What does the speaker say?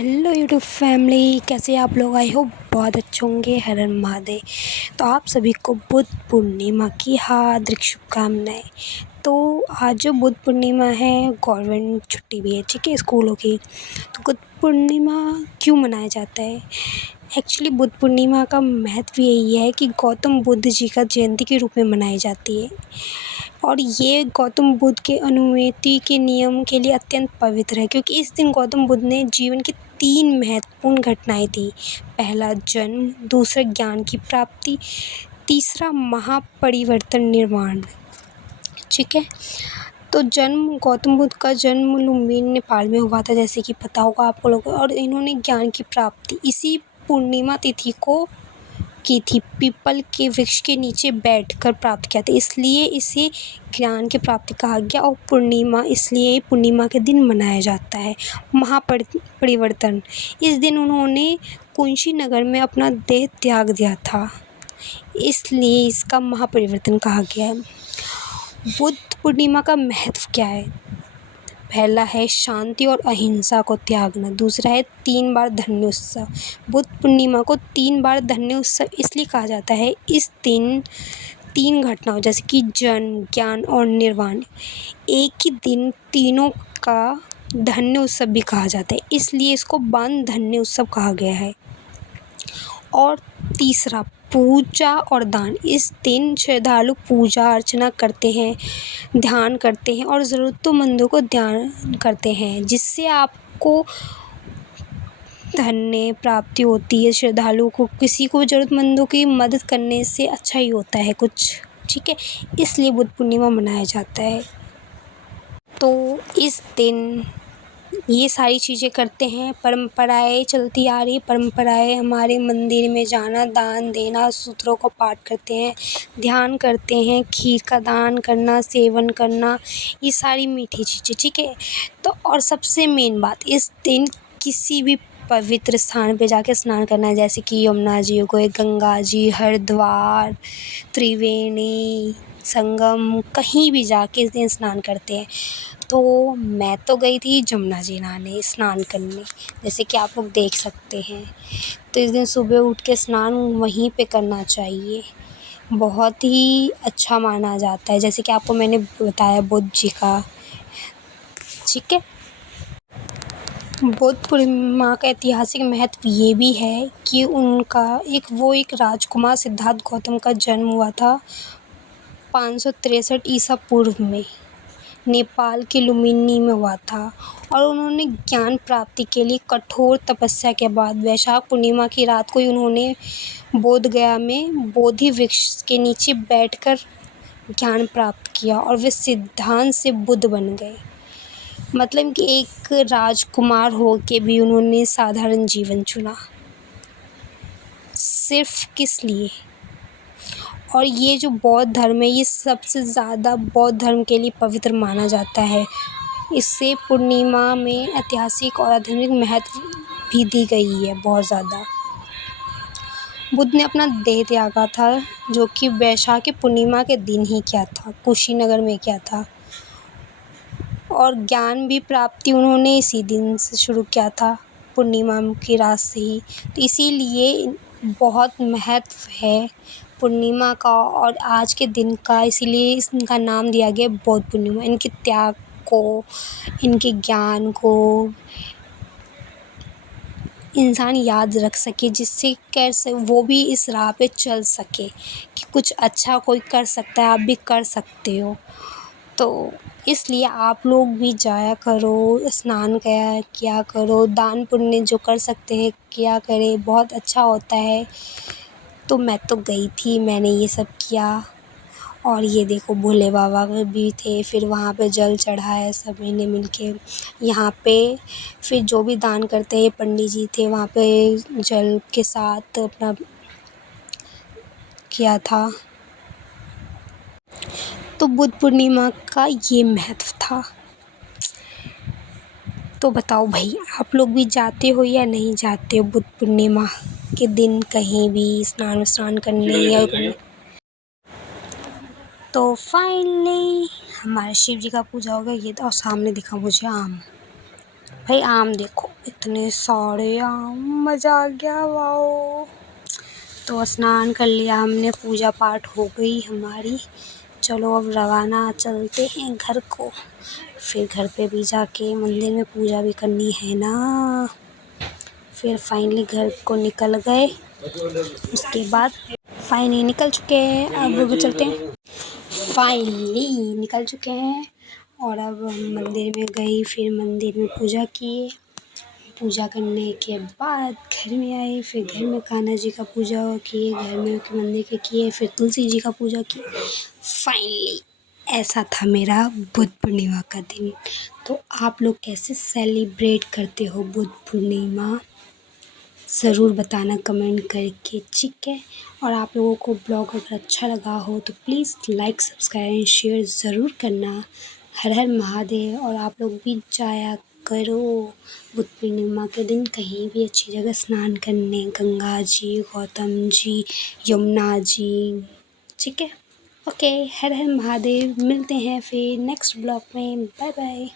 Hello YouTube family, कैसे आप लोग? आई होप बहुत अच्छे होंगे। हर हर महादेव। तो आप सभी को बुद्ध पूर्णिमा की हार्दिक शुभकामनाएं। तो आज जो बुद्ध पूर्णिमा है, गवर्नमेंट छुट्टी भी है, ठीक है, स्कूलों की। तो बुद्ध पूर्णिमा क्यों मनाया जाता है? एक्चुअली बुद्ध पूर्णिमा का महत्व यही है कि गौतम बुद्ध जी का जयंती के रूप में मनाई जाती है और ये गौतम बुद्ध के अनुमिति के नियम के लिए अत्यंत पवित्र है, क्योंकि इस दिन गौतम बुद्ध ने जीवन की 3 महत्वपूर्ण घटनाएं थी। पहला जन्म, दूसरा ज्ञान की प्राप्ति, तीसरा महापरिवर्तन निर्माण। ठीक है। तो जन्म, गौतम बुद्ध का जन्म लुम्बिनी नेपाल में हुआ था, जैसे कि पता होगा आप लोगों को। और इन्होंने ज्ञान की प्राप्ति इसी पूर्णिमा तिथि को की थी। पीपल के वृक्ष के नीचे बैठकर प्राप्त किया था, इसलिए इसे ज्ञान की प्राप्ति कहा गया। और पूर्णिमा इसलिए पूर्णिमा के दिन मनाया जाता है। महापरिवर्तन, इस दिन उन्होंने कुशीनगर में अपना देह त्याग दिया था, इसलिए इसका महापरिवर्तन कहा गया है। बुद्ध पूर्णिमा का महत्व क्या है? पहला है शांति और अहिंसा को त्यागना। दूसरा है 3 बार धन्य उत्सव। बुद्ध पूर्णिमा को 3 बार धन्य उत्सव इसलिए कहा जाता है, इस दिन 3 घटनाओं जैसे कि जन्म, ज्ञान और निर्वाण, एक ही दिन तीनों का धन्य उत्सव भी कहा जाता है, इसलिए इसको बान धन्य उत्सव कहा गया है। और तीसरा, पूजा और दान। इस दिन श्रद्धालु पूजा अर्चना करते हैं, ध्यान करते हैं और ज़रूरतमंदों को दान करते हैं, जिससे आपको धन्य प्राप्ति होती है। श्रद्धालु को, किसी को ज़रूरतमंदों की मदद करने से अच्छा ही होता है कुछ, ठीक है, इसलिए बुद्ध पूर्णिमा मनाया जाता है। तो इस दिन ये सारी चीज़ें करते हैं, परंपराएं चलती आ रही। परंपराएं हमारे मंदिर में जाना, दान देना, सूत्रों को पाठ करते हैं, ध्यान करते हैं, खीर का दान करना, सेवन करना, ये सारी मीठी चीज़ें, ठीक है। तो और सबसे मेन बात, इस दिन किसी भी पवित्र स्थान पे जाके स्नान करना है, जैसे कि यमुना जी हो गए, गंगा जी, हरिद्वार, त्रिवेणी संगम, कहीं भी जाके इस दिन स्नान करते हैं। तो मैं तो गई थी जमुना जी नहाने, स्नान करने, जैसे कि आप लोग देख सकते हैं। तो इस दिन सुबह उठ के स्नान वहीं पे करना चाहिए, बहुत ही अच्छा माना जाता है, जैसे कि आपको मैंने बताया बुद्ध जी का, ठीक है। बुद्ध पूर्णिमा का ऐतिहासिक महत्व ये भी है कि उनका एक राजकुमार सिद्धार्थ गौतम का जन्म हुआ था 563 ईसा पूर्व में, नेपाल के लुम्बिनी में हुआ था। और उन्होंने ज्ञान प्राप्ति के लिए कठोर तपस्या के बाद वैशाख पूर्णिमा की रात को ही उन्होंने बोधगया में बोधि वृक्ष के नीचे बैठकर ज्ञान प्राप्त किया और वे सिद्धांत से बुद्ध बन गए। मतलब कि एक राजकुमार हो के भी उन्होंने साधारण जीवन चुना, सिर्फ किस लिए? और ये जो बौद्ध धर्म है, ये सबसे ज़्यादा बौद्ध धर्म के लिए पवित्र माना जाता है। इससे पूर्णिमा में ऐतिहासिक और आध्यात्मिक महत्व भी दी गई है बहुत ज़्यादा। बुद्ध ने अपना देह त्यागा था, जो कि वैशाख की पूर्णिमा के दिन ही किया था, कुशीनगर में किया था। और ज्ञान भी प्राप्ति उन्होंने इसी दिन से शुरू किया था, पूर्णिमा की रात से ही। तो इसीलिए बहुत महत्व है पूर्णिमा का और आज के दिन का, इसीलिए इनका नाम दिया गया बौद्ध पूर्णिमा। इनके त्याग को, इनके ज्ञान को इंसान याद रख सके, जिससे कैसे वो भी इस राह पे चल सके कि कुछ अच्छा कोई कर सकता है, आप भी कर सकते हो। तो इसलिए आप लोग भी जाया करो, स्नान किया करो, दान पुण्य जो कर सकते हैं किया करें, बहुत अच्छा होता है। तो मैं तो गई थी, मैंने ये सब किया। और ये देखो भोले बाबा भी थे, फिर वहाँ पे जल चढ़ाया सभी ने मिल के। यहाँ पे फिर जो भी दान करते हैं, पंडित जी थे वहाँ पे, जल के साथ अपना किया था। तो बुद्ध पूर्णिमा का ये महत्व था। तो बताओ भाई, आप लोग भी जाते हो या नहीं जाते हो बुद्ध पूर्णिमा के दिन कहीं भी स्नान करने या घूमने? तो फाइनली हमारे शिव जी का पूजा हो गया। ये तो सामने दिखा मुझे आम, भाई आम देखो, इतने सारे आम, मज़ा आ गया, वाओ। तो स्नान कर लिया हमने, पूजा पाठ हो गई हमारी। चलो अब रवाना चलते हैं घर को। फिर घर पे भी जाके मंदिर में पूजा भी करनी है ना। फिर फाइनली घर को निकल गए। उसके बाद फाइनली निकल चुके हैं, अब चलते हैं। फाइनली निकल चुके हैं और अब हम मंदिर में गई, फिर मंदिर में पूजा किए। पूजा करने के बाद घर में आए, फिर घर में कान्हा जी का पूजा किए, घर में के मंदिर के किए, फिर तुलसी जी का पूजा किए। फाइनली ऐसा था मेरा बुद्ध पूर्णिमा का दिन। तो आप लोग कैसे सेलिब्रेट करते हो बुद्ध पूर्णिमा, ज़रूर बताना कमेंट करके, ठीक है। और आप लोगों को ब्लॉग अगर अच्छा लगा हो तो please like subscribe and share ज़रूर करना। हर हर महादेव। और आप लोग भी जाया करो बुद्ध पूर्णिमा के दिन कहीं भी अच्छी जगह स्नान करने, गंगा जी, गौतम जी, यमुना जी, ठीक है। ओके, हर हर महादेव। मिलते हैं फिर नेक्स्ट ब्लॉग में। Bye bye.